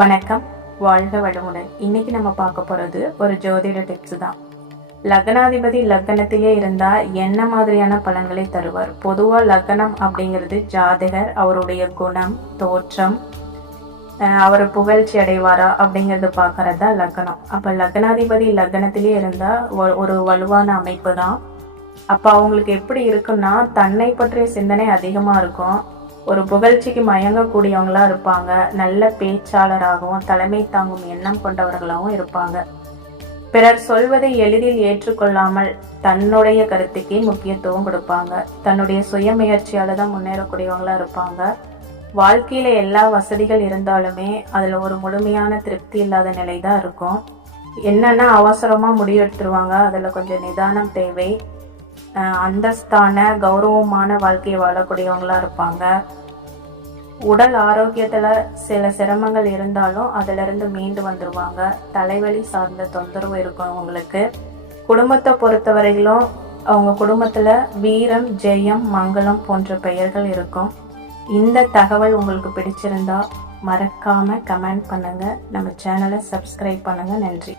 வணக்கம், வாழ்க வளமுடன். இன்னைக்கு நம்ம பார்க்க போறது ஒரு ஜோதிட டிப்ஸ் தான். லக்னாதிபதி லக்னத்திலே இருந்தா என்ன மாதிரியான பலன்களை தருவார்? பொதுவா லக்னம் அப்படிங்கிறது ஜாதகர், அவருடைய குணம், தோற்றம், அவர் புகழ்ச்சி அடைவாரா அப்படிங்கறது பாக்குறதா லக்னம். அப்ப லக்னாதிபதி லக்னத்திலே இருந்தா ஒரு வலுவான அமைப்பு தான். அப்ப அவங்களுக்கு எப்படி இருக்குன்னா, தன்னை பற்றிய சிந்தனை அதிகமா இருக்கும். ஒரு புகழ்ச்சிக்கு மயங்கக்கூடியவங்களா இருப்பாங்க. நல்ல பேச்சாளராகவும் தலைமை தாங்கும் எண்ணம் கொண்டவர்களாகவும் இருப்பாங்க. பிறர் சொல்வதை எளிதில் ஏற்றுக்கொள்ளாமல் தன்னுடைய கருத்துக்கே முக்கியத்துவம் கொடுப்பாங்க. தன்னுடைய சுய முயற்சியால தான் முன்னேறக்கூடியவங்களா இருப்பாங்க. வாழ்க்கையில எல்லா வசதிகள் இருந்தாலுமே அதுல ஒரு முழுமையான திருப்தி இல்லாத நிலை தான் இருக்கும். என்னன்னா அவசரமா முடிவெடுத்துருவாங்க. அதுல கொஞ்சம் நிதானம் தேவை. அந்தஸ்தான கௌரவமான வாழ்க்கையை வாழக்கூடியவங்களா இருப்பாங்க. உடல் ஆரோக்கியத்துல சில சிரமங்கள் இருந்தாலும் அதுல இருந்து மீண்டு வந்துருவாங்க. தலைவலி சார்ந்த தொந்தரவு இருக்கும் அவங்களுக்கு. குடும்பத்தை பொறுத்தவரையிலும் அவங்க குடும்பத்துல வீரம், ஜெயம், மங்களம் போன்ற பெயர்கள் இருக்கும். இந்த தகவல் உங்களுக்கு பிடிச்சிருந்தா மறக்காம கமெண்ட் பண்ணுங்க. நம்ம சேனலை சப்ஸ்கிரைப் பண்ணுங்க. நன்றி.